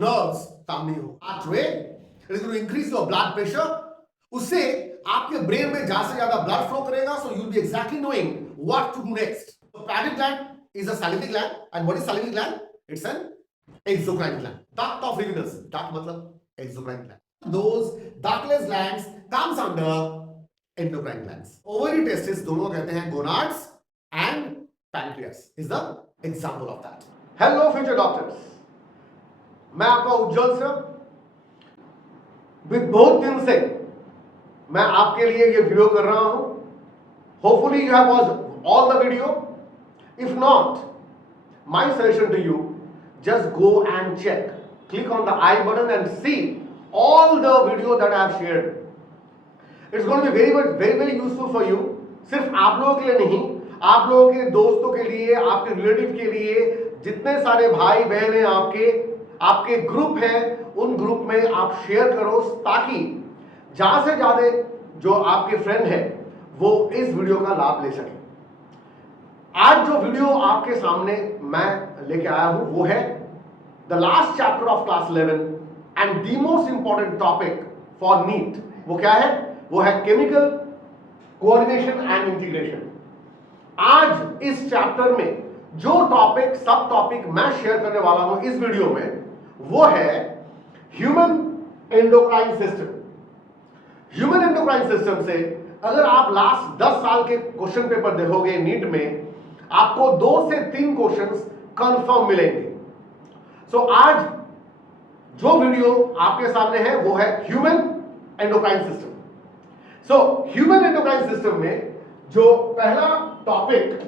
Nerves काम नहीं हो, heart rate, it is going to increase your blood pressure. उससे आपके ब्रेन में ज्यादा से ज्यादा ब्लड फ्लो करेगा, so you will be exactly knowing what to do next. पैडिल gland is a salivary gland, and what is salivary gland? It's an exocrine gland. Duct of Reynolds. Duct मतलब exocrine gland. Those ductless glands comes under endocrine glands. Ovary, testis दोनों कहते हैं gonads, and pancreas is the example of that. Hello future doctors. मैं आपका उज्जवल sir. बहुत दिन से मैं आपके लिए ये वीडियो कर रहा हूं। Hopefully you have watched all the video. If not, my suggestion to you, just go and check. Click on the I button and see all the video that I have shared. It's going to be very useful for you. सिर्फ आप लोगों के लिए नहीं, आप लोगों के दोस्तों के लिए, आपके रिलेटिव के लिए, जितने सारे भाई बहन हैं आपके ग्रुप हैं, उन ग्रुप में आप शेयर करो, ताकि ज्यादा से ज्यादा जो आपके फ्रेंड हैं वो इस वीडियो का लाभ ले सके। आज जो वीडियो आपके सामने मैं लेके आया हूं वो है the last chapter of class 11 and the most important topic for NEET. वो क्या है? वो है केमिकल कोऑर्डिनेशन एंड इंटीग्रेशन। आज इस चैप्टर में जो टॉपिक सब टॉपिक मैं शेयर करने वाला हूं इस वीडियो में, वो है human endocrine system. Human endocrine system से अगर आप लास्ट 10 साल के क्वेश्चन पेपर देखोगे नीट में, आपको 2 से 3 क्वेश्चंस कंफर्म मिलेंगे। सो आज जो वीडियो आपके सामने है वो है ह्यूमन एंडोक्राइन सिस्टम। सो ह्यूमन एंडोक्राइन सिस्टम में जो पहला टॉपिक,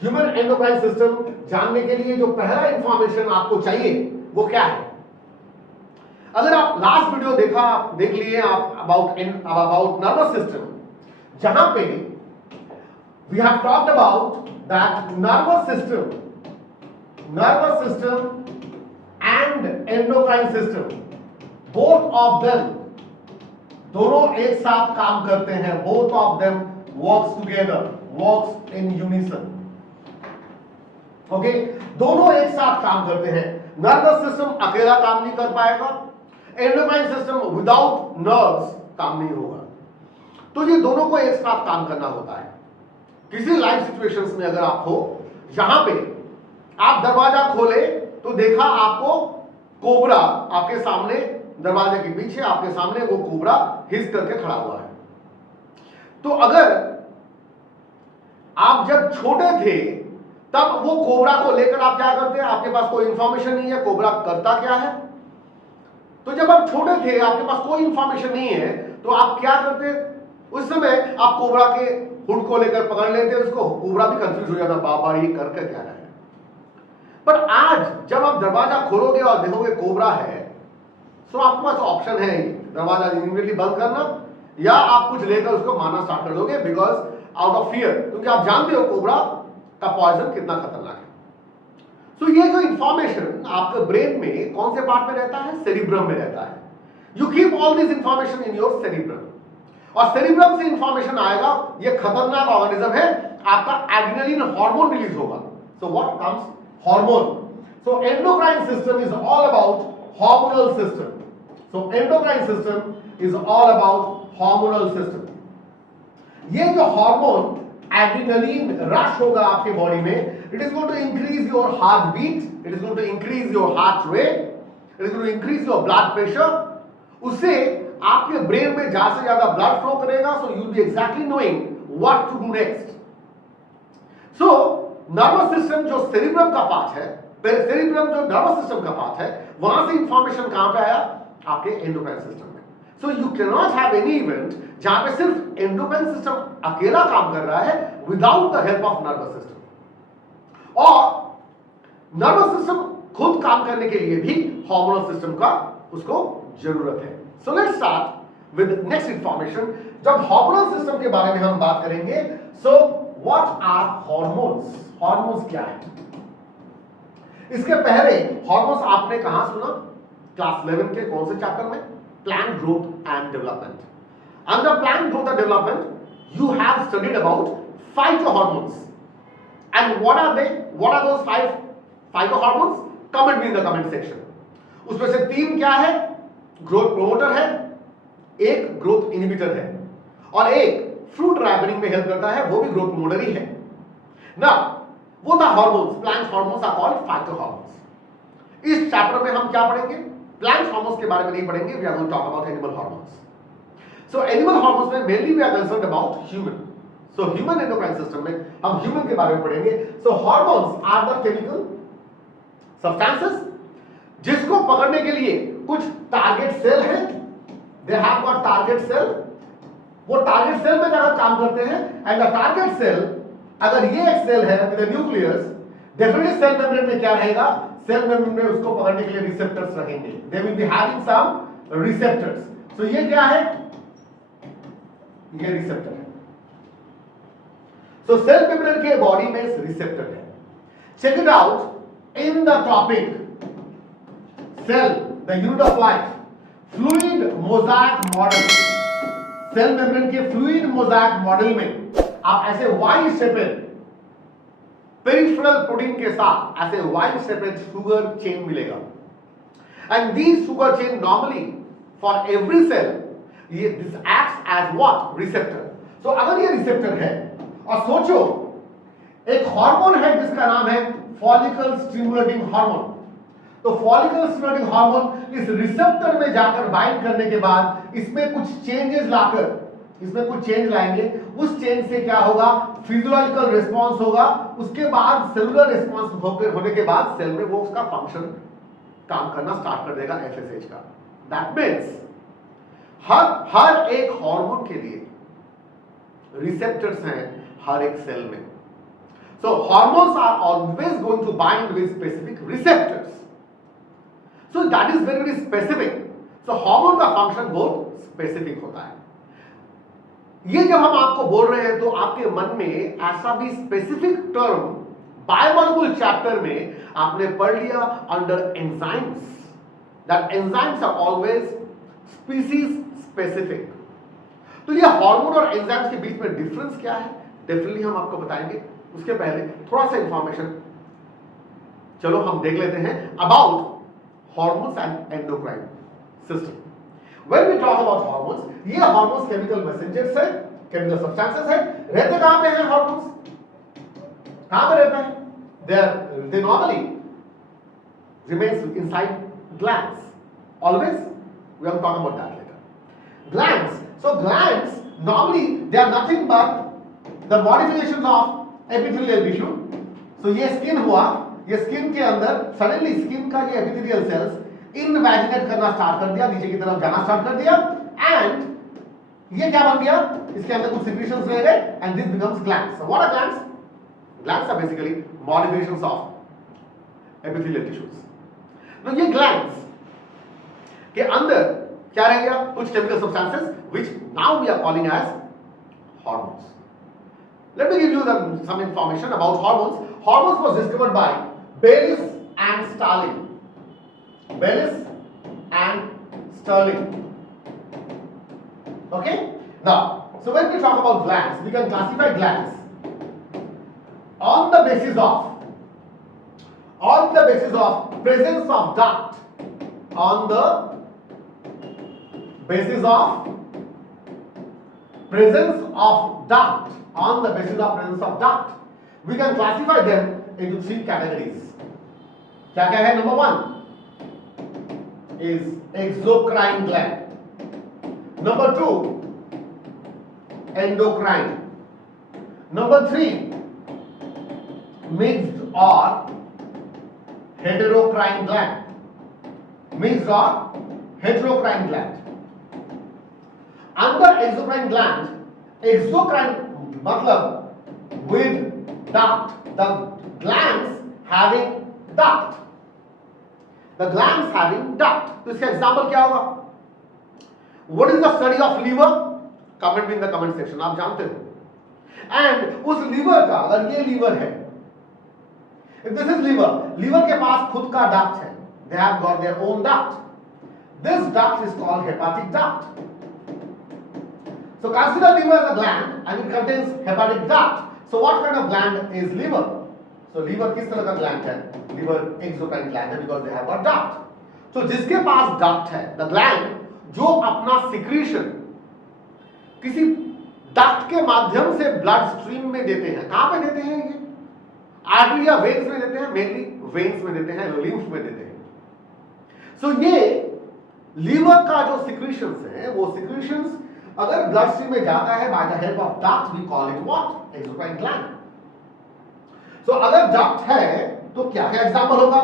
ह्यूमन एंडोक्राइन सिस्टम जानने के लिए जो पहला इंफॉर्मेशन आपको चाहिए वो क्या है? अगर आप लास्ट वीडियो देख लिए आप अबाउट नर्वस सिस्टम, जहां पे we have talked about that nervous system and endocrine system, both of them दोनों एक साथ काम करते हैं। both of them works together, works in unison. okay, दोनों एक साथ काम करते हैं। नर्वस सिस्टम अकेला काम नहीं कर पाएगा, एंडोक्राइन सिस्टम विदाउट नर्व्स काम नहीं होगा। तो ये दोनों को एक साथ काम करना होता है। किसी लाइफ सिचुएशंस में अगर आप हो, जहां पे आप दरवाजा खोले तो देखा आपको कोबरा आपके सामने, दरवाजे के पीछे आपके सामने वो कोबरा हिस करके खड़ा हुआ है। तो अगर आप जब छोटे थे तब वो कोबरा को लेकर आप क्या करते हैं? आपके पास कोई इंफॉर्मेशन नहीं है कोबरा करता क्या है। तो जब आप छोटे थे, आपके पास कोई इंफॉर्मेशन नहीं है, तो आप क्या करते? उस समय आप कोबरा के हुड को लेकर पकड़ लेते, उसको कोबरा भी कंफ्यूज हो जाता, बाबा ये करके क्या रहा है। पर आज जब आप दरवाजा खोलोगे और देखोगे कोबरा है, तो आपके पास ऑप्शन है दरवाजा इमीडिएटली बंद करना, या आप कुछ लेकर उसको मारना स्टार्ट कर दोगे, बिकॉज आउट ऑफ फियर, क्योंकि आप जानते हो कोबरा का पॉइजन कितना खतरनाक है। तो ये जो इंफॉर्मेशन आपके ब्रेन में कौन से पार्ट में रहता है? सेरिब्रम में रहता है। You keep all this information in your cerebrum, और सेरिब्रम से इंफॉर्मेशन आएगा, ये खतरनाक ऑर्गेनिज्म है, आपका एड्रेनलिन हार्मोन रिलीज होगा। So what comes? Hormone. So endocrine system is all about hormonal system. So endocrine system is all about hormonal system. ये जो हार्मोन एड्रेनलिन रश होगा आपके बॉडी में, it is going to increase your heart beat, it is going to increase your heart rate, it is going to increase your blood pressure. उससे आपके brain में ज्यादा से ज्यादा ब्लड फ्लो करेगा, so you will be exactly knowing what to do next. So nervous system जो cerebrum का part है, सेरिब्रम जो नर्वस सिस्टम का पार्ट है, वहां से इंफॉर्मेशन कहां पे आया? आपके एंडोक्राइन सिस्टम में। So you can not have any event जहां पे सिर्फ एंडोक्राइन सिस्टम अकेला काम कर रहा है without the help of nervous system. और नर्वस सिस्टम खुद काम करने के लिए भी हार्मोनल सिस्टम का उसको जरूरत है। So let's start with next information. जब हार्मोनल सिस्टम के बारे में हम बात करेंगे, so what are hormones? Hormones क्या है? इसके पहले हार्मोन्स आपने कहां सुना? क्लास 11 के कौन से चैप्टर में? Plant growth and development. Under plant growth and development you have studied about phytohormones. And what are they? What are those phytohormones? Comment me in the comment section. उसमें से 3 क्या है? ग्रोथ प्रोमोटर है, एक growth inhibitor है, और एक fruit ripening में हेल्प करता है, वो भी ग्रोथ प्रोमोटर ही है ना। वो था hormones. Plant hormones are called phytohormones. इस चैप्टर में हम क्या पढ़ेंगे? प्लांट हार्मोन्स के बारे में नहीं पढ़ेंगे। We are going to talk about animal hormones. So animal hormones में mainly we are concerned about human. So human endocrine system में हम ह्यूमन के बारे में पढ़ेंगे। So hormones are the chemical substances जिसको पकड़ने के लिए कुछ टारगेट सेल है। They have got target cell. वो टारगेट सेल में जाकर काम करते हैं। एंड द टारगेट सेल, अगर ये एक सेल है with nucleus, definitely cell membrane में क्या रहेगा? सेल मेम्ब्रेन में उसको पकड़ने के लिए रिसेप्टर्स रहेंगे। They will be having some receptors. So ये क्या है? ये रिसेप्टर है। सो सेल मेम्ब्रेन के बॉडी में रिसेप्टर है। Check it out in the topic cell the unit of life, fluid mosaic model. Cell membrane के फ्लूइड मोज़ाइक मॉडल में आप ऐसे वाई शेपेड पेरिफेरल प्रोटीन के साथ ऐसे वाई शेपेड शुगर चेन मिलेगा। And this sugar chain normally for every cell this acts as what? Receptor. So अगर ये रिसेप्टर है, और सोचो एक हार्मोन है जिसका नाम है फॉलिकल स्टिमुलेटिंग हार्मोन। तो फॉलिकल स्टिमुलेटिंग हार्मोन इस रिसेप्टर में जाकर बाइंड करने के बाद इसमें कुछ चेंजेस लाकर, इसमें कुछ चेंज लाएंगे। उस चेंज से क्या होगा? फिजियोलॉजिकल रिस्पांस होगा। उसके बाद सेलुलर रिस्पांस होने के बाद सेल में वो उसका फंक्शन काम करना स्टार्ट कर देगा, एफएसएच का। दैट मीन्स हर एक हार्मोन के लिए रिसेप्टर्स हैं हर एक सेल में। So hormones are always going to bind with specific receptors. So that is very very specific. So hormone का फंक्शन बहुत स्पेसिफिक होता है। ये जब हम आपको बोल रहे हैं तो आपके मन में ऐसा भी स्पेसिफिक टर्म बायोमोलिक्यूल चैप्टर में आपने पढ़ लिया under enzymes, that enzymes are always species specific. तो ये हार्मोन और एंजाइम्स के बीच में डिफरेंस क्या है, डेफिनेटली हम आपको बताएंगे। उसके पहले थोड़ा सा इंफॉर्मेशन चलो हम देख लेते हैं about hormones and endocrine system. When we talk about hormones, ये हार्मोन्स केमिकल मैसेंजर्स है, केमिकल सब्सटेंसेस है। रहते कहां पे हैं हार्मोन्स? कहां पे रहते हैं? They normally remains inside glands. Always, we will talk about that later. Glands. So glands normally they are nothing but the modifications of epithelial tissue. So ये स्किन हुआ, ये स्किन के अंदर सडनली स्किन का ये epithelial cells इनवैजिनेट करना start कर दिया, नीचे की तरफ जाना स्टार्ट कर दिया। एंड ये क्या बन गया? इसके अंदर कुछ सिक्रीशंस रह गए and this becomes glands. What are glands? Glands are basically modifications of epithelial tissues. No ये ग्लैंड्स के अंदर क्या रह गया? कुछ chemical substances which now we are calling as hormones. Let me give you some information about hormones. Hormones was discovered by Bayliss and Starling. Baylis and Sterling. Okay? Now, so when we talk about glands, we can classify glands on the basis of presence of duct. On the basis of presence of duct. On the basis of presence of duct, we can classify them into 3 categories. क्या क्या है? Number 1 is exocrine gland. Number 2 endocrine. Number 3 mixed or heterocrine gland. Mixed or heterocrine gland. Under exocrine gland, exocrine मतलब with duct, the glands having duct. The glands having duct. तो इसका example क्या होगा? What is the study of liver? Comment in the comment section. आप जानते हो। And उस liver का, अगर ये लीवर है, if this is liver, liver के पास खुद का duct है, they have got their own duct. This duct is called hepatic duct. So consider liver as a gland and it contains hepatic duct. So what kind of gland is liver? So liver किस तरह का gland है? Liver exocrine gland है because they have got duct. तो जिसके पास duct है, the gland जो अपना सिक्रीशन किसी डक्ट के माध्यम से ब्लड स्ट्रीम में देते हैं, कहां पे देते हैं ये? आर्टरी या वेन्स में देते हैं, मेनली वेन्स में देते हैं, लिम्फ में देते हैं। सो ये लीवर का जो सिक्रीशंस है, वो सिक्रीशंस अगर ब्लड स्ट्रीम में जाता है by the help of duct, we call it what? Exocrine gland. So अगर डक्ट है तो क्या क्या एग्जांपल होगा?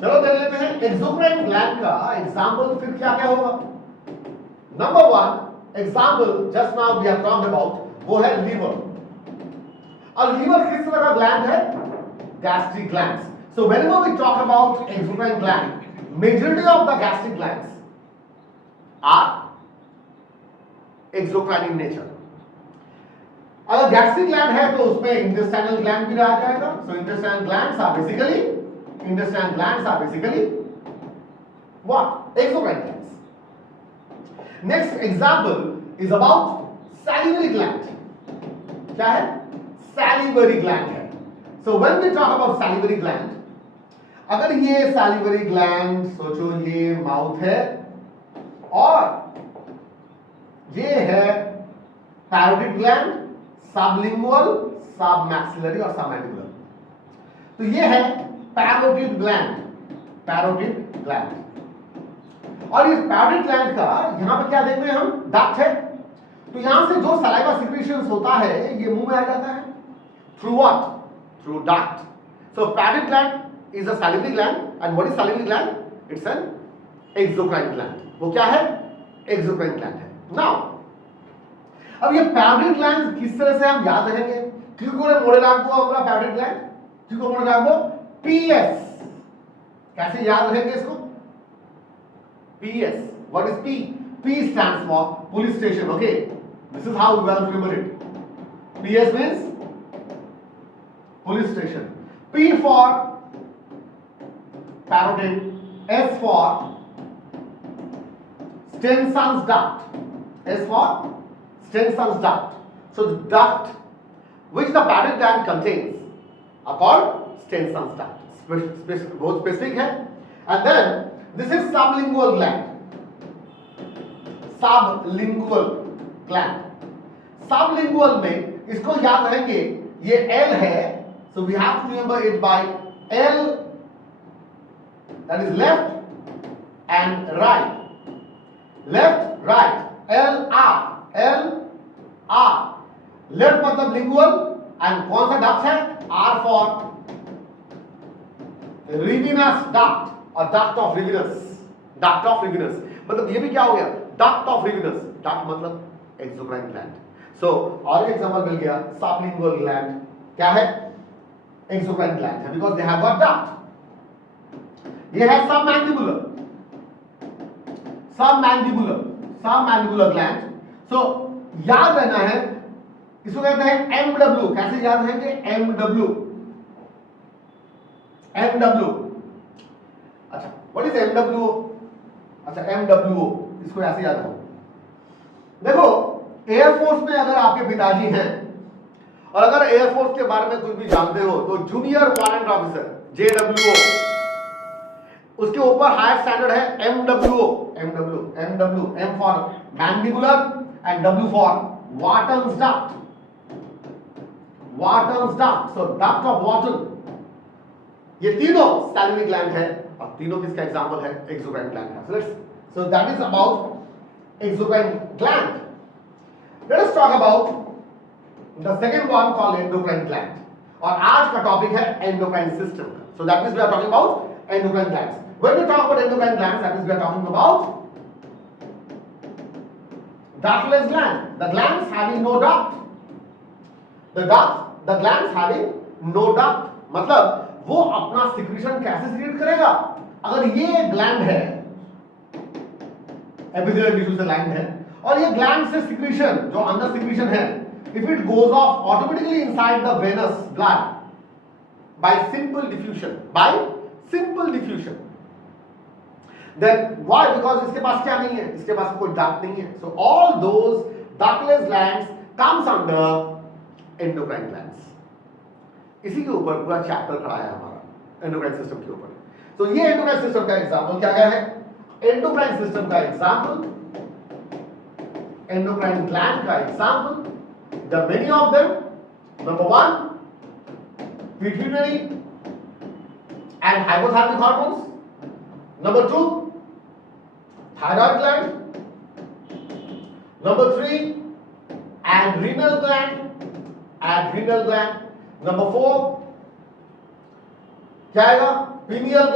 चलो देख लेते हैं एक्सोक्राइन ग्लैंड का एग्जांपल फिर क्या क्या होगा। Number 1 example just now we have talked about, वो है लीवर। और लीवर किस तरह का ग्लैंड है? Gastric glands. So whenever we talk about exocrine gland, majority of the gastric glands are exocrine in nature. अगर गैस्ट्रिक ग्लैंड है तो उसमें इंटेस्टाइनल ग्लैंड भी रहा जाएगा। So intestinal glands are basically what? Exocrine glands. Next example is about salivary gland. क्या है? Salivary gland है. So when we talk about salivary gland, अगर ये salivary gland सोचो ये माउथ है और ये है पैरोटिड ग्लैंड, सबलिंगुअल, सबमैक्सिलरी और सबमैंडिबुलर। तो ये है पैरोटिड ग्लैंड, पैरोटिड ग्लैंड। और इस पैरोटिड ग्लैंड का यहां पे क्या देख रहे हैं हम? डक्ट है। तो यहां से जो सलाइवा सिक्रीशंस होता है ये मुंह में आ जाता है through what? Through duct. So parotid gland is a salivary gland and what is salivary gland? It's an exocrine gland. वो क्या है? एक्सोक्राइन ग्लैंड है। नाउ अब ये पैरोटिड ग्लैंड किस तरह से हम याद रखेंगे? क्यों করে মনে রাখবো আমরা पैरोटिड ग्लैंड? क्यों को মনে রাখবো? PS। कैसे याद रखेंगे इसको? PS। What is P? P stands for police station. Okay, this is how we will remember it. PS means police station. P for parotid, S for Stenson's duct, S for Stenson's duct. So the duct which the parotid gland contains are called Stenson's duct. बहुत specific है। And then this is sublingual gland, sublingual gland. Sublingual में इसको याद रखेंगे ये L है, so we have to remember it by L, that is left and right, left right, L R। Left मतलब lingual and कौन सा डक्ट है? R फॉर रिविनस डक्ट और duct of Rivinus, duct of Rivinus मतलब ये भी क्या हो गया? Duct of Rivinus. डक्ट मतलब एक्सोक्राइन ग्लैंड। सो और एग्जांपल मिल गया, सबलिंगुअल ग्लैंड क्या है? एक्सोक्राइन ग्लैंड है, because they have got duct. ये है सबमैंडिबुलर, सबमैंडिबुलर ग्लैंड। सो याद रहना है, इसको कहते हैं MW। कैसे याद रहेंगे? MW। अच्छा, व्हाट इज MWO? अच्छा, MWO इसको ऐसे याद रखो। देखो एयरफोर्स में अगर आपके पिताजी हैं और अगर एयरफोर्स के बारे में कुछ भी जानते हो तो जूनियर वारंट ऑफिसर JWO, उसके ऊपर हायर स्टैंडर्ड है MWO। M for mandibular and W for Wharton's duct, so duct of Wharton. ये तीनों सैलिवरी ग्लैंड है और तीनों किसका एग्जांपल है? एक्सोक्राइन ग्लैंड का। So that is about exocrine gland. Let us talk about the second one called endocrine gland, और आज का टॉपिक है endocrine system. So that means we are talking about endocrine glands. When we talk about endocrine glands, that means we are talking about ductless gland, the glands having no duct, the glands having no duct मतलब वो अपना secretion कैसे secret करेगा? अगर ये gland है, epithelial tissue से gland है, और ये ग्लैंड से सिक्रीशन जो अंदर सिक्रीशन है, if it goes off automatically inside the venous blood bye simple diffusion, then why? Because इसके पास क्या नहीं है? इसके पास कोई डक्ट नहीं है। So all those ductless glands comes under endocrine glands। इसी के ऊपर पूरा चैप्टर खड़ा है हमारा एंडोक्राइन सिस्टम के ऊपर। तो ये एंडोक्राइन सिस्टम का एग्जाम्पल क्या गया है? एंडोक्राइन सिस्टम का एग्जाम्पल, एंडोक्राइन ग्लैंड का example, the many of them, number 1 pituitary and hypothalamic hormones, number 2 thyroid gland, number 3 adrenal gland, number 4 क्या आएगा? pineal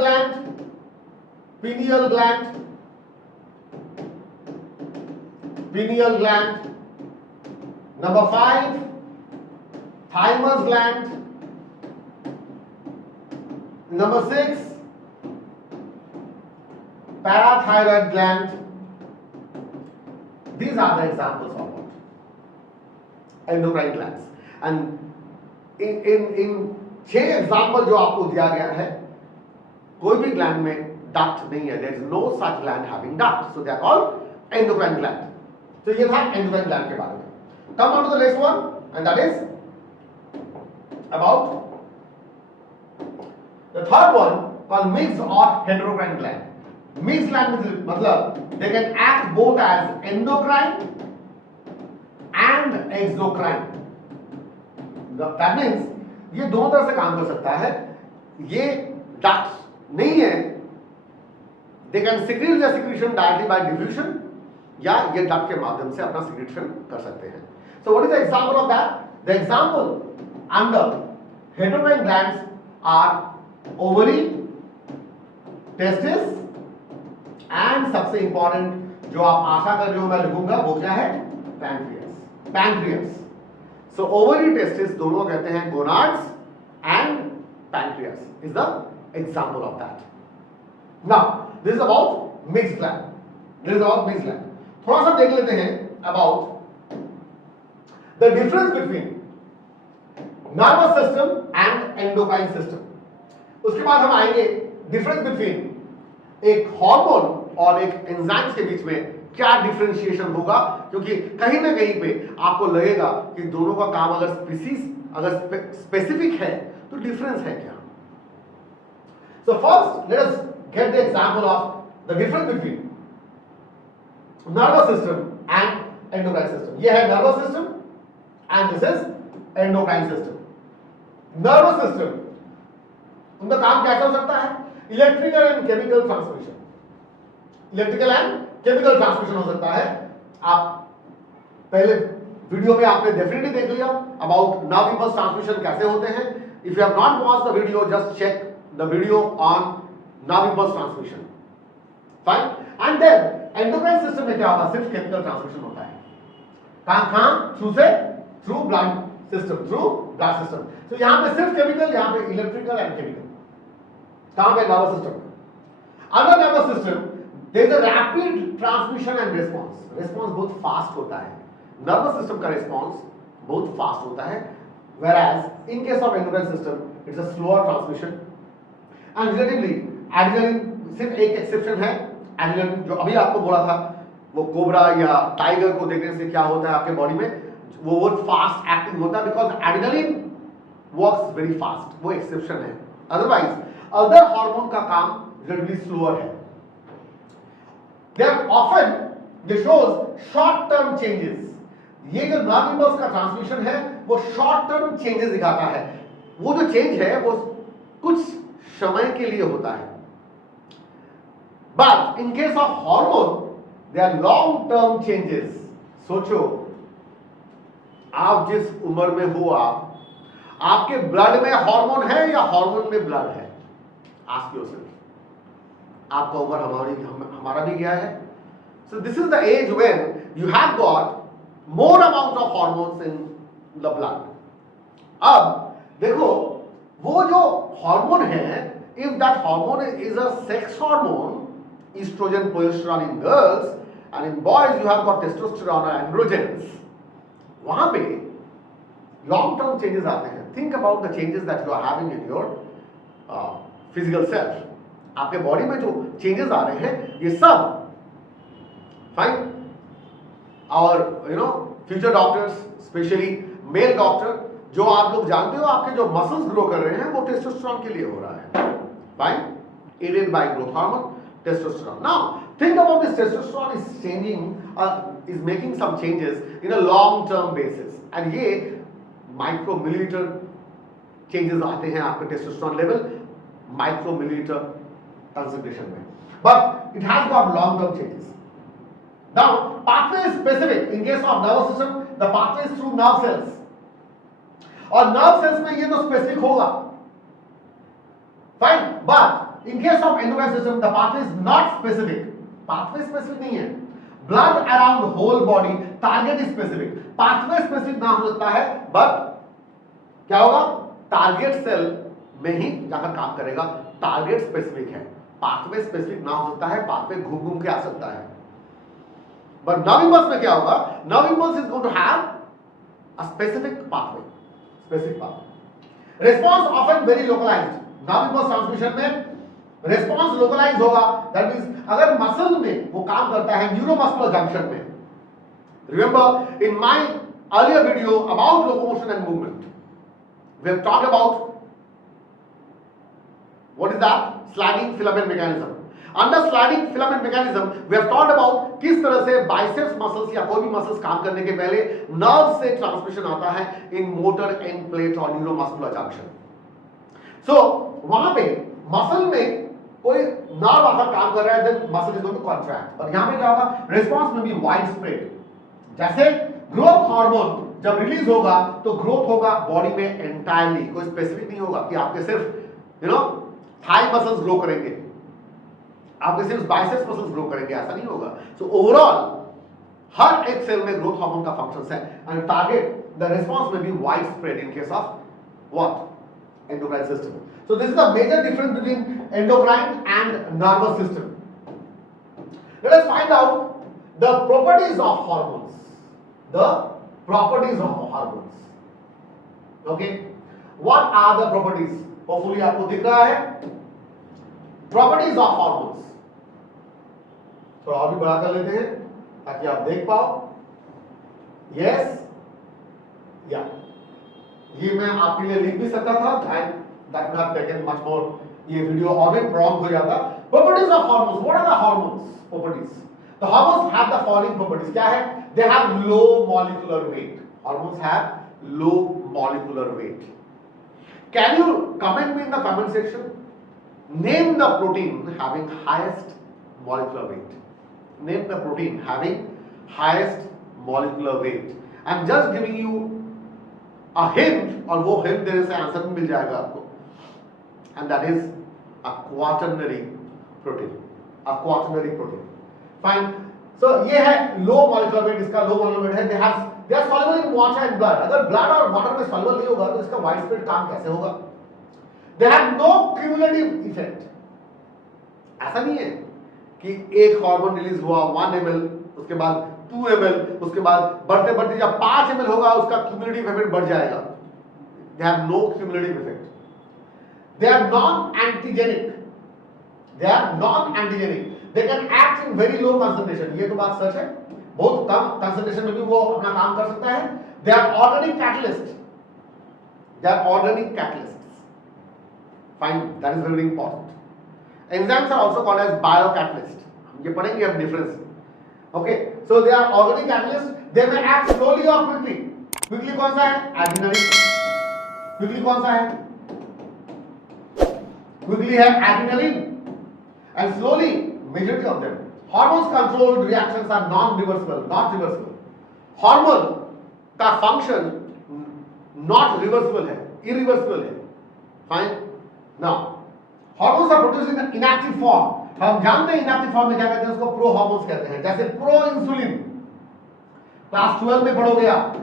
gland, number 5 thymus gland, number 6 parathyroid gland. These are the examples of what? Endocrine glands. And in 6 example जो आपको दिया गया है, कोई भी gland में डक्ट नहीं है. There is no such gland having duct, so they are called endocrine gland. तो ये था एंडोक्राइन ग्लैंड के बारे में. Come on to the next one and that is about the third one called mixed और heterocrine gland. Mixed gland मतलब they can act both as endocrine and exocrine. That means ये दोनों तरह से काम कर सकता है. ये डक्ट्स नहीं है, they can secrete the secretion directly by diffusion, या ये डक्ट के माध्यम से अपना सिक्रीशन कर सकते हैं. So what is the example of that? The example under heterocrine glands are ovary, testis and सबसे इंपॉर्टेंट जो आप आशा कर रहे हो मैं लिखूंगा वो क्या है? पैंक्रियास. So ovary, testis दोनों कहते हैं gonads and pancreas is the example of that. Now this is about mixed gland. थोड़ा सा देख लेते हैं about the difference between nervous system and endocrine system. उसके बाद हम आएंगे difference between एक हार्मोन और एक एंजाइम्स के बीच में क्या डिफरेंशिएशन होगा, क्योंकि कहीं ना कहीं पे आपको लगेगा कि दोनों का काम अगर स्पेसिफिक है तो डिफरेंस है क्या. So first let us get the example of the difference between nervous system and endocrine system. ये है nervous system and this is endocrine system. Nervous system उनका काम कैसा हो सकता है? Electrical and chemical transmission. Electrical and chemical transmission हो सकता है. आप पहले वीडियो में आपने डेफिनेटली देख लिया अबाउट नर्व इंपल्स ट्रांसमिशन कैसे होते हैं. If you have not watched the video just check the video on nerve impulse transmission. Fine. And then endocrine system में क्या होता है? सिर्फ केमिकल ट्रांसमिशन होता है. कहां? Through blood system, through blood system. तो यहां पे सिर्फ केमिकल, यहां पे इलेक्ट्रिकल एंड केमिकल. कहां पे? Nervous system. Under nervous system there is a rapid transmission and response. Response बहुत फास्ट होता है. नर्वस सिस्टम का रिस्पॉन्स बहुत फास्ट होता है, whereas in case of endocrine system it's a slower transmission. And relatively adrenaline सिर्फ एक exception है. एड्रेनालिन जो अभी आपको बोला था, वो कोबरा या टाइगर को देखने से क्या होता है आपके बॉडी में, वो बहुत फास्ट एक्टिंग होता है because adrenaline works very fast. वो एक्सेप्शन है. अदरवाइज अदर हार्मोन का काम रिलेटिवली स्लोअर है. They are often they shows short term changes. ये जो नर्व इंपल्स का ट्रांसमिशन है वो शॉर्ट टर्म चेंजेस दिखाता है. वो जो चेंज है वो कुछ समय के लिए होता है. But in case of hormone they are long term changes. सोचो आप जिस उम्र में हो, आपके ब्लड में हार्मोन है या हार्मोन में ब्लड है? Ask yourself. आपका उम्र हमारा भी गया है. So this is the age when you have got more amount of hormones in the blood. अब देखो वो जो हार्मोन है, if that hormone is a sex hormone, oestrogen, progesterone in girls and in boys you have got testosterone और androgens. वहां पे long term changes आते हैं. Think about the changes that you are having in your physical self. आपके body में जो changes आ रहे हैं ये सब फाइन. और future doctors, specially male doctor, जो आप लोग जानते हो आपके जो मसल्स ग्रो कर रहे हैं वो टेस्टोस्टेरोन के लिए हो रहा है. Fine. aided by growth hormone testosterone. Now think about this, testosterone is changing, is making some changes in a long term basis, and ये माइक्रोमिलीलीटर चेंजेस आते हैं आपके टेस्टोस्टेरोन लेवल माइक्रोमिलीलीटर कंसंट्रेशन में, but it has got long term changes. Now pathway is specific. In case of nervous system, the pathway is through nerve cells, और nerve cells में ये तो specific होगा, fine, but in case of endocrine system, the pathway is not specific. Pathway specific नहीं है. Blood around the whole body, target is specific. Pathway specific ना हो सकता है, but क्या होगा, टारगेट सेल में ही जाकर काम करेगा. टारगेट स्पेसिफिक है, पाथवे स्पेसिफिक ना हो सकता है, पाथवे घूम घूम के आ सकता है. बट नर्व इंपल्स में क्या होगा, nerve impulse is going to have a specific pathway, specific pathway. Response often very localised. Nerve impulse transmission में रिस्पांस लोकलाइज होगा. दैट मींस अगर मसल में वो काम करता है न्यूरोमस्कुलर जंक्शन में. Remember in my earlier video about locomotion and movement, we have talked about what is that sliding filament mechanism. Under sliding filament mechanism we have talked about किस तरह से biceps muscles या कोई भी muscles काम करने के पहले nerve से transmission आता है in motor end plate और neuromuscular junction. So वहां पे muscle में कोई nerve आकर काम कर रहा है, then muscle is going to contract. और यहाँ पे क्या होगा, response में भी widespread. जैसे ग्रोथ हार्मोन जब रिलीज होगा तो ग्रोथ होगा बॉडी में एंटायरली, कोई स्पेसिफिक नहीं होगा कि आपके सिर्फ थाई मसल्स ग्रो करेंगे, आपके सिर्फ बाइसेप्स मसल्स ग्रो करेंगे, ऐसा नहीं होगा. सो ओवरऑल हर एक सेल में ग्रोथ हार्मोन का फंक्शन है, एंड टारगेट द रिस्पांस में be widespread in case of what, endocrine system. So this is the major difference between endocrine and nervous system. Let us find out the properties of hormones. The properties of hormones. Okay, what are the properties? Hopefully आपको दिख रहा है. Properties of hormones. थोड़ा और भी बड़ा कर लेते हैं ताकि आप देख पाओ. Yes, yeah. ये मैं आपके लिए लिख भी सकता था, and that would have taken much more. ये वीडियो और भी prolong हो जाता. Properties of hormones. What are the hormones? Properties. The hormones have the following properties. क्या है? They have low molecular weight. Hormones have low molecular weight. Can you comment me in the comment section? Name the protein having highest molecular weight. Name the protein having highest molecular weight. I'm just giving you a hint, और वो hint देने से answer मिल जाएगा आपको. And that is a quaternary protein. A quaternary protein. Fine. So ये है low molecular weight. इसका low molecular weight है. they are soluble in water and blood. अगर ब्लड और वाटर में सॉल्युबल नहीं होगा तो इसका वाइड स्प्रेड काम कैसे होगा? they have no cumulative effect. ऐसा नहीं है कि एक हार्मोन रिलीज हुआ 1 ml, उसके बाद 2 ml, उसके बाद बढ़ते बढ़ते जब 5 ml होगा उसका क्यूमुलेटिव इफेक्ट बढ़ जाएगा. they have no cumulative effect. they are non-antigenic. they are non-antigenic. They can act in very low concentration. ये तो बात सच है. बहुत कम कंसंट्रेशन में भी वो अपना काम कर सकता है. They are organic catalysts. They are organic catalysts. Fine. That is very important. Enzymes are also called as biocatalysts. ये पढ़ेंगे अब difference. Okay. So they are organic catalysts. They may act slowly or quickly. Quickly कौन सा है? Adrenaline. Quickly कौन सा है? Quickly है adrenaline. And slowly majority of them. Hormones controlled reactions are non-reversible, not reversible. Hormone का function not reversible है, irreversible है. Fine. Now, hormones are produced in inactive form. हम जानते हैं inactive form में क्या कहते हैं, उसको pro hormones कहते हैं. जैसे pro insulin, क्लास 12 में पढ़ोगे आप.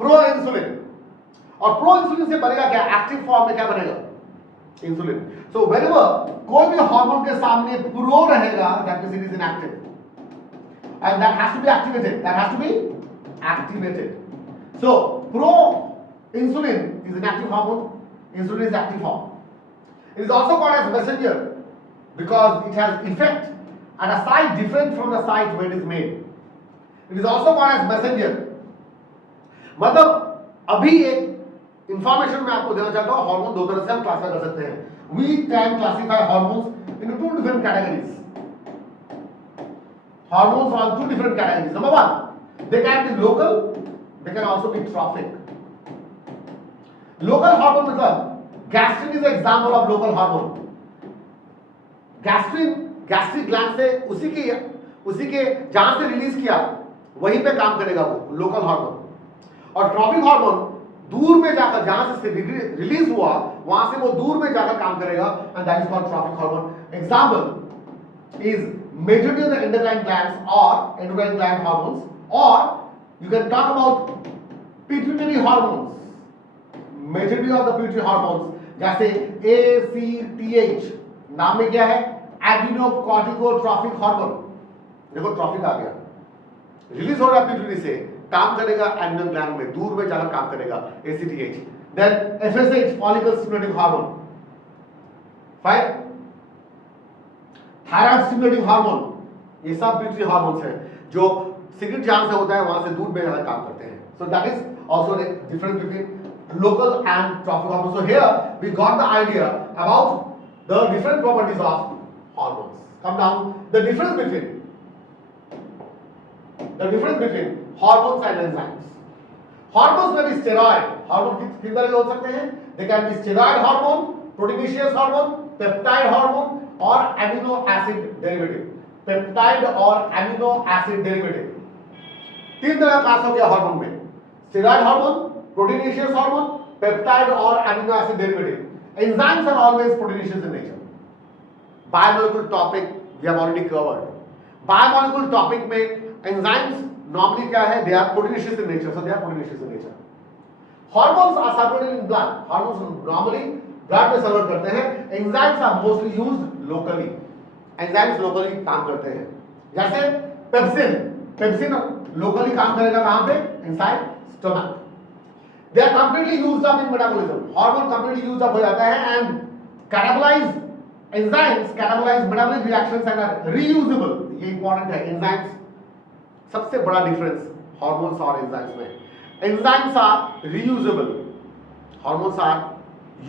pro insulin. और pro insulin से बनेगा क्या? active form में क्या बनेगा? इंसुलिन. सो व्हेनेवर कोई भी हार्मोन के सामने प्रो रहेगा, that means it is inactive, and that has to be activated. That has to be activated. So proinsulin is an active hormone. Insulin is active form. It is also called as messenger because it has effect at a site different from the site where it is made. It is also called as messenger. मतलब अभी एक information मैं आपको देना चाहता हूं. Hormone दो तरह से हम क्लासिफाई कर सकते हैं. we can classify hormones into two different categories. Hormones are two different categories. Number one, they can be local, they can also be trophic. Local hormone मतलब gastrin is an example of local hormone. Gastrin gastric gland से उसी के जहां से release किया वहीं पे काम करेगा वो लोकल हार्मोन। और ट्रॉफिक हार्मोन दूर में जाकर जहां से रिलीज हुआ वहां से वो दूर में जाकर काम करेगा and that is called trophic hormone. Example is majority of the endocrine glands और एंडोक्राइन ग्लैंड हार्मोन्स, और you can talk about pituitary hormones, majority of the pituitary hormones जैसे ACTH नाम में क्या है, एडिनोकॉर्टिकोट्रॉफिक हार्मोन। देखो ट्रॉफिक आ गया, रिलीज हो रहा है पिट्यूटरी से, काम करेगा एड्रिनल ग्लैंड में, दूर में जाकर काम करेगा ACTH। Then FSH follicle stimulating hormone, fine, thyroid stimulating hormone, ये सब पिट्यूटरी हार्मोन्स हैं जो सिगरेट जहां से होता है वहां से दूर में जाकर काम करते हैं। So that is also the difference between local and trophic hormone. So here we got the idea about the different properties of hormones. Come down, the difference between hormones and enzymes. Hormones may be steroid. Hormone किस तरह के हो सकते हैं? They can be steroid hormone, proteinaceous hormone, peptide hormone और amino acid derivative. Peptide और amino acid derivative. तीन तरह का क्लास हो गया हार्मोन में, steroid hormone, proteinaceous hormone, peptide और amino acid derivative. Enzymes are always proteinaceous in nature. Biomolecular topic we have already covered. Biomolecular topic में enzymes normally क्या है? They are proteinaceous in nature, so they are proteinaceous in nature. Hormones are circulated in blood. Hormones normally blood में circulate करते हैं. Enzymes are mostly used locally. Enzymes locally काम करते हैं. जैसे पेप्सिन, पेप्सिन locally काम करेगा कहाँ पे? Inside stomach. They are completely used up in metabolism. Hormone completely used up हो जाता है and catabolize enzymes catabolize metabolic reactions and are reusable. ये important है. Enzymes सबसे बड़ा difference hormones और enzymes में. Enzymes are reusable. Hormones are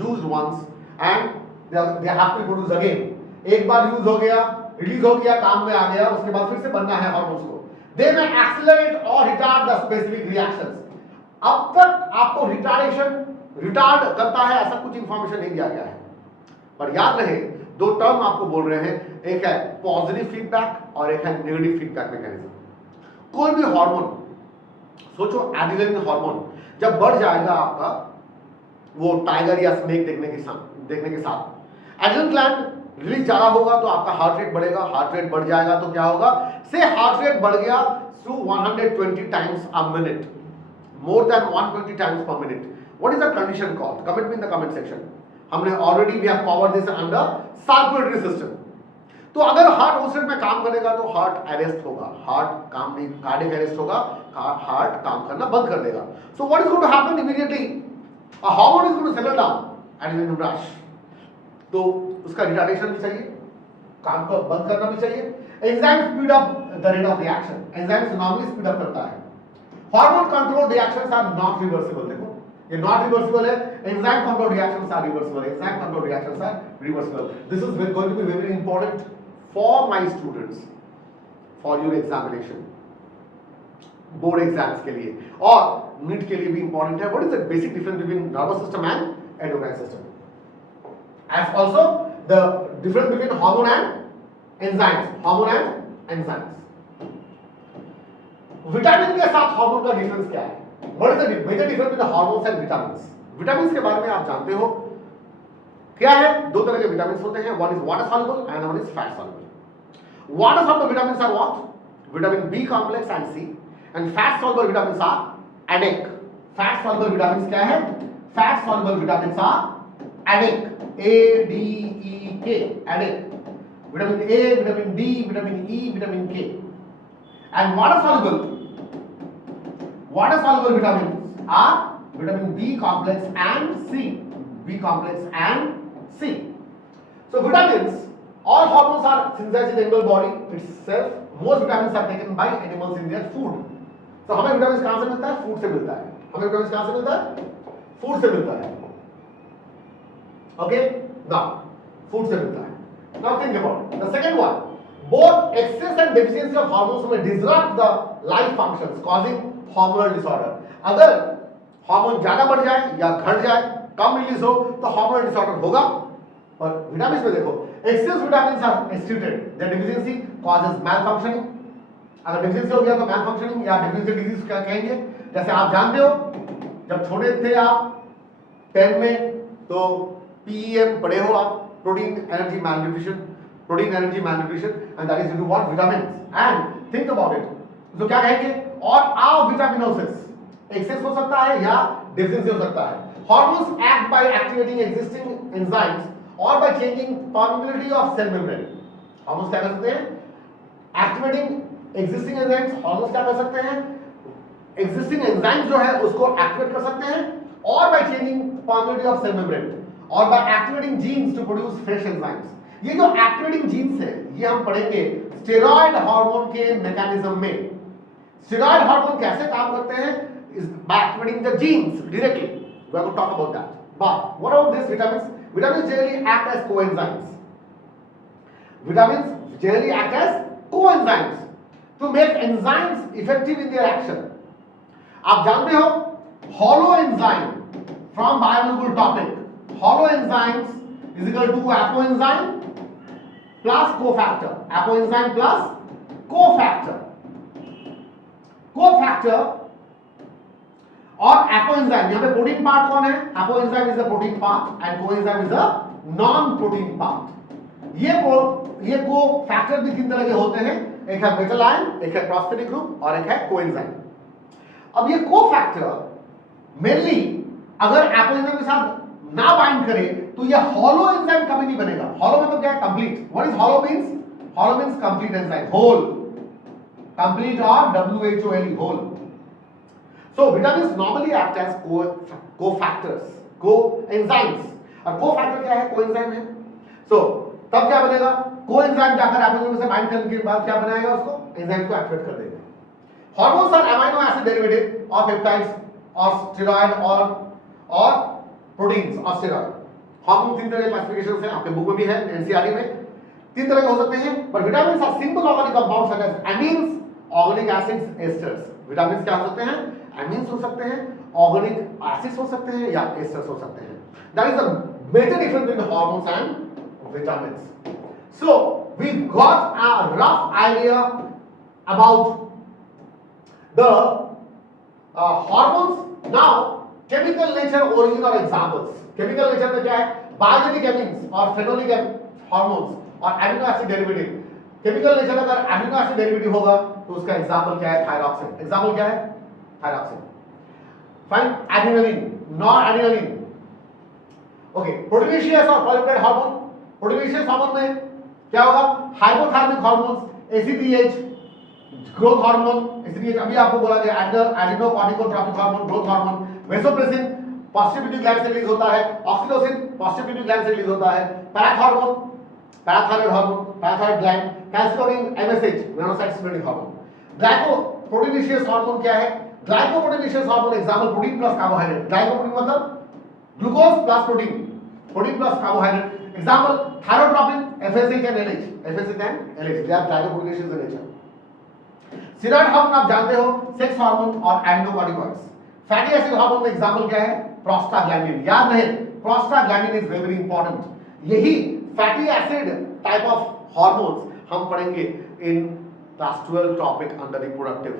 used once and they have to be produced again. एक बार यूज हो गया, रिलीज हो गया, काम में आ गया, उसके बाद फिर से बनना है हार्मोन्स को. They may accelerate or retard the specific reactions. अब तक आपको रिटार्ड करता है ऐसा कुछ इंफॉर्मेशन नहीं दिया गया है, पर याद रहे दो टर्म आपको बोल रहे हैं, एक है पॉजिटिव फीडबैक और एक है नेगेटिव फीडबैक मैकेनिज्म. कोई भी हार्मोन सोचो, एड्रेनलिन हार्मोन जब बढ़ जाएगा आपका वो टाइगर या स्नेक देखने के साथ एड्रेनल ग्लैंड रिलीज ज्यादा होगा तो आपका हार्ट रेट बढ़ेगा. हार्ट रेट बढ़ जाएगा तो क्या होगा, से हार्ट रेट बढ़ गया to 120 times a minute, more than 120 times per minute. What is the condition called? Comment me in the comment section. हमने already we have covered this under circulatory system. तो अगर हार्ट उस rate में काम करेगा तो हार्ट अरेस्ट होगा, heart काम नहीं, कार्डियक अरेस्ट होगा, हार्ट काम करना बंद कर देगा. So what is going to happen immediately? A hormone is going to settle down and is going to rush. तो उसका रिटार्डेशन भी चाहिए, काम को बंद करना भी चाहिए. Enzyme speed up the rate of reaction. Enzymes normally speed up करता है. Hormone controlled reactions are not reversible. देखो ये not reversible है. Enzyme controlled reactions are reversible. Enzyme controlled reactions are reversible. This is going to be very important for my students for your examination, board exams के लिए और NEET के लिए भी important है. What is the basic difference between nervous system and endocrine system? As also the difference between hormone and enzymes. Hormone and enzymes. Vitamin के साथ hormone का डिफरेंस क्या है? What is the major difference between hormones and vitamins? Vitamins के बारे में आप जानते हो क्या है? दो तरह के विटामिन्स होते हैं, one is water soluble and one is fat soluble. Water soluble vitamins are what? Vitamin B complex and C. And fat soluble vitamins are ADEK. Fat soluble vitamins क्या है? Fat soluble vitamins are ADEK, ADEK, ADEK. Vitamin A, vitamin D, vitamin E, vitamin K. And water soluble vitamins are vitamin B complex and C. B complex and C. So vitamins, all hormones are synthesized in the animal body itself. Most vitamins are taken by animals in their food. So हमें vitamins कहाँ से मिलता है? Food से मिलता है. हमें vitamins कहाँ से मिलता है? Food से मिलता है. Okay? Now फूड से मिलता है। Now think about the second one, both excess and deficiency of hormones में disrupt the life functions causing hormonal disorder. अगर हार्मोन ज्यादा बढ़ जाए या घट जाए, कम रिलीज हो, तो हार्मोनल डिसऑर्डर होगा। और विटामिन में देखो, excess vitamin are excreted, their deficiency causes malfunctioning. अगर डेफिशिएंसी हो गया तो मैलफंक्शनिंग या डेफिशिएंसी डिजीज क्या कहेंगे। जैसे आप जानते हो, जब छोटे थे आप 10 में, तो पीईएम पढ़े हो आप, protein energy malnutrition, protein energy malnutrition, and that is due to what, vitamins. And think about it, तो क्या कहेंगे, और अविटामिनोसिस एक्सेस हो सकता है या डेफिशिएंसी हो सकता है। Hormones act by activating existing enzymes और by changing permeability of cell membrane. Hormones क्या कर सकते हैं, एक्टिवेटिंग एग्जिस्टिंग एंजाइम्स। हार्मोन्स क्या कर सकते हैं, एग्जिस्टिंग एंजाइम्स जो है उसको एक्टिवेट कर सकते हैं, और by changing permeability of cell membrane, और by activating genes to produce fresh enzymes. ये जो एक्टिवेटिंग जीन्स है, ये हम पढ़ेंगे स्टेरॉइड हार्मोन के मैकेनिज्म में। स्टेरॉइड हार्मोन कैसे काम करते हैं, is by activating the genes directly. We are going to talk about that. But what about these vitamins? Vitamins generally act as coenzymes. Vitamins generally act as coenzymes to make enzymes effective in their action. आप जानते हो, hollow enzyme from biological topic. Hollow enzymes is equal to apoenzyme plus cofactor. Apoenzyme plus cofactor. Cofactor और apoenzyme, यहां पे protein part कौन है, apoenzyme is the protein part and coenzyme is the non protein part. ये को factor भी तीन तरह के होते हैं, एक है मेटल आयन, एक है प्रोस्पेरिक ग्रुप और एक है कोएंजाइम। अब ये को फैक्टर मेनली अगर एपोएंजाइम के साथ ना बाइंड करे तो ये हॉलो एंजाइम कभी नहीं बनेगा। हॉलो मतलब क्या है, complete. What is holo means, holo means complete enzyme, whole, complete और WHOLE, whole. So vitamins normally act as cofactors, coenzymes। और कोफैक्टर क्या है, कोएंजाइम है। So तब क्या बनेगा, कोएंजाइम जाकर एपोएंजाइम से बाइंड करने के बाद क्या बनाएगा, उसको एंजाइम को एक्टिवेट कर देगा। Hormones are amino acid derivative और पेप्टाइड्स और स्टेरॉइड और प्रोटीन्स और स्टेरॉइड। हार्मोन तीन तरह के क्लासिफिकेशंस हैं, आपके बुक में भी है, एनसीईआरटी में तीन तरह के हो सकते हैं। पर vitamins are simple organic compounds such as amines, organic acids, esters. Vitamins क्या हो सकते हैं, एमीन्स हो सकते हैं, ऑर्गेनिक एसिड्स हो सकते हैं या एस्टर्स हो सकते हैं। That is the major difference between hormones and vitamins. So we got a rough idea about the hormones. Now chemical nature, origin और एग्जांपल्स। केमिकल नेचर में क्या है, बायोजेनिक एमीन्स और फेनोलिक हार्मोन्स और amino acid derivative. Chemical nature अगर amino acid derivative होगा तो उसका एग्जांपल क्या है, थायरॉक्सिन। एग्जांपल क्या है, thyroxine. Fine, adrenaline, noradrenaline. Okay, proteinaceous और पॉलिपेप्टाइड हार्मोन। प्रोटीनेशियस हार्मोन में क्या होगा, hypothalamic hormones, ACTH growth hormone, ACTH अभी आपको बोला गया, adrenocorticotropic hormone growth hormone, vasopressin positive gland से रिलीज होता है, ऑक्सीटोसिन पॉजिटिव ग्लैंड से रिलीज होता है, parathormone parathyroid hormone, parathyroid gland, calcitonin, MSH melanocyte stimulating hormone. Glycoproteinaceous hormone क्या है, glycoproteinaceous hormone example protein plus carbohydrate. Glycoprotein मतलब glucose plus protein, protein plus carbohydrate. Example thyrotropin, FSH and LH, FSH and LH, they are glycoproteinaceous in nature. Steroid hormone आप जानते हो, sex hormone और endocorticoids. Fatty acid hormone में example क्या है, prostaglandin. याद रहे, प्रोस्टाग्लैंडिन इज वेरी इंपॉर्टेंट। यही fatty acid type of hormones हम पढ़ेंगे in class 12 topic under reproductive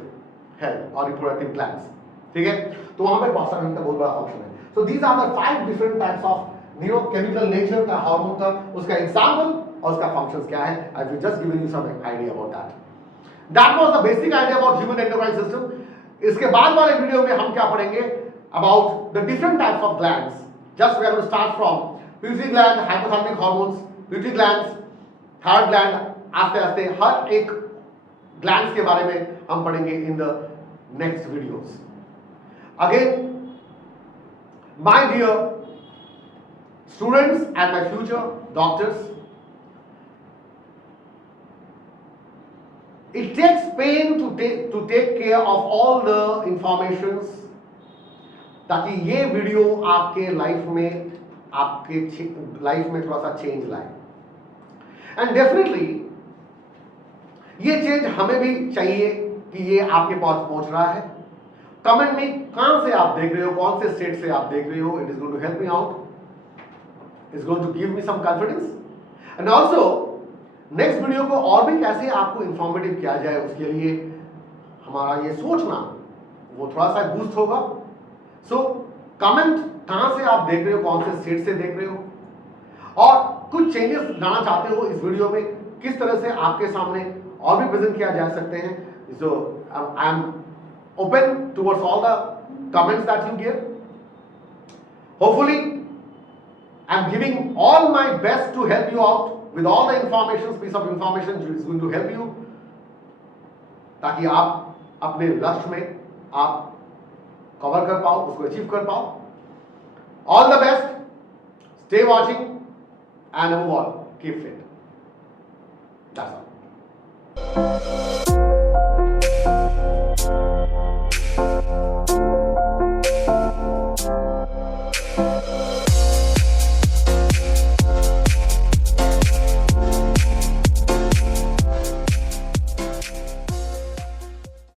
health और रिप्रोडक्टिव ग्लैंड्स। ठीक है, तो वहां पे प्रोस्टाग्लैंडिन का बहुत बड़ा फंक्शन है। So these are the 5 different types of neurochemical nature का हार्मोन का, उसका एग्जांपल और उसका फंक्शंस क्या है। I will just given you some idea about that. That was the basic idea about human endocrine system. इसके बाद वाले वीडियो में हम क्या पढ़ेंगे, about the different types of glands. Just we are going to start from pituitary gland, hypothalamic hormones, pituitary glands, thyroid gland, आस्ते आस्ते हर एक ग्लैंड्स के बारे में हम पढ़ेंगे in the next videos. Again my dear students and my future doctors, it takes pain to take care of all the informations ताकि ये वीडियो आपके लाइफ में थोड़ा सा चेंज लाए। एंड डेफिनेटली ये चेंज हमें भी चाहिए कि ये आपके पास पहुंच रहा है। कमेंट में कहां से आप देख रहे हो, कौन से स्टेट से आप देख रहे हो, it is going to help me out, is going to give me some confidence. And also next video को और भी कैसे आपको इंफॉर्मेटिव किया जाए, उसके लिए हमारा ये सोचना वो थोड़ा सा बूस्ट होगा। सो कमेंट कहां से आप देख रहे हो, कौन से स्टेट से देख रहे हो, और कुछ चेंजेस लाना चाहते हो इस वीडियो में, किस तरह से आपके सामने और भी प्रेजेंट किया जा सकते हैं। So I am open towards all the comments that you give. Hopefully I am giving all my best to help you out with all the information, piece of information which is going to help you, ताकि आप अपने लक्ष्य में आप cover कर पाओ, उसको achieve कर पाओ। All the best, stay watching and above all keep fit. That's all.